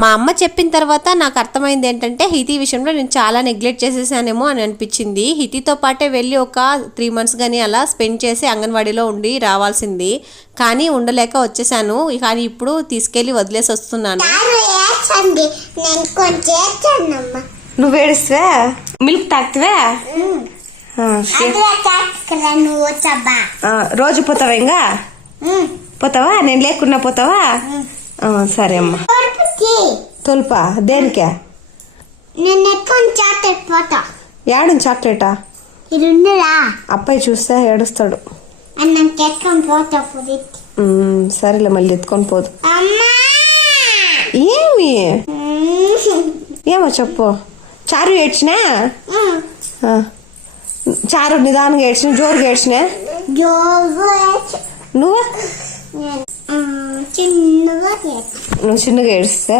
మా అమ్మ చెప్పిన తర్వాత నాకు అర్థమైంది ఏంటంటే హితి విషయంలో నేను చాలా నెగ్లెక్ట్ చేసేసానేమో అని అనిపించింది. హితితో పాటే వెళ్ళి ఒక 3 months కానీ అలా స్పెండ్ చేసి అంగన్వాడీలో ఉండి రావాల్సింది, కానీ ఉండలేక వచ్చేసాను. కానీ ఇప్పుడు తీసుకెళ్ళి వదిలేసి వస్తున్నాను. నువ్వు ఏడుస్తా మిల్క్ తాగుతావా? రోజు పోతావా? ఇంకా పోతావా? నేను లేకున్నా పోతావా? సరే అమ్మా. తొలుపా దేనికే? ఏడు చాక్లెటా? అబ్బాయి చూస్తే ఏడుస్తాడు. సరేలే మళ్ళీ ఎత్తుకొని పోదు. ఏమి ఏమో చెప్పు. చారు ఏడ్చినా? చారు నిదానంగా ఏడ్చిన, జోరుగా ఏడ్చినా? నువ్వు చిన్నగా ఏడుస్తా?